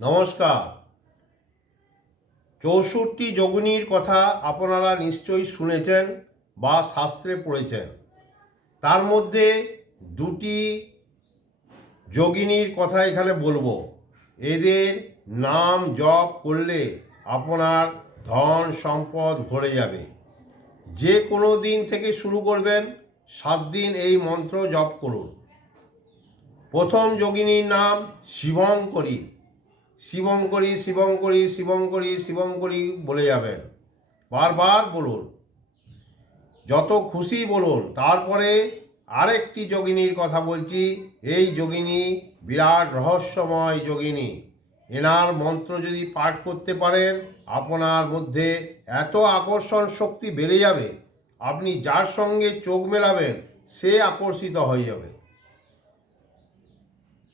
নমস্কার। ৬৪ যোগিনীর কথা আপনারা নিশ্চয়ই শুনেছেন বা শাস্ত্রে পড়েছেন। তার মধ্যে দুটি যোগিনীর কথা এখানে বলবো। এদের নাম জপ করলে আপনার ধন সম্পদ ভরে যাবে। যে কোনো দিন থেকে শুরু করবেন, 7 দিন এই মন্ত্র জপ করুন। প্রথম যোগিনীর নাম শিবঙ্করী। শিবঙ্করী শিবঙ্করী শিবঙ্করী শিবঙ্করী বলে যাবেন, বারবার বলুন, যত খুশি বলুন। তারপরে আরেকটি যোগিনীর কথা বলছি। এই যোগিনী বিরাট রহস্যময় যোগিনী। এনার মন্ত্র যদি পাঠ করতে পারেন, আপনার মধ্যে এত আকর্ষণ শক্তি বেড়ে যাবে, আপনি যার সঙ্গে চোখ মেলাবেন সে আকর্ষিত হয়ে যাবে।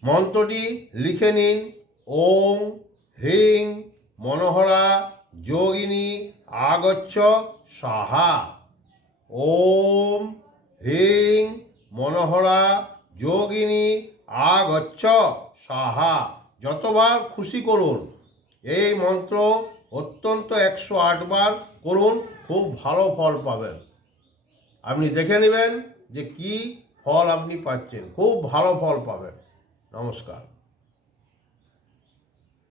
মন্ত্রটি লিখে নিন। ওম হ্রিং মনোহরা যোগিনী আগচ্ছ সাহা। ওম হ্রিং মনোহরা যোগিনী আগচ্ছ সাহা। যতবার খুশি করুন। এই মন্ত্র অত্যন্ত 108 বার করুন, খুব ভালো ফল পাবেন। আপনি দেখে নেবেন যে কি ফল আপনি পাচ্ছেন, খুব ভালো ফল পাবেন। নমস্কার।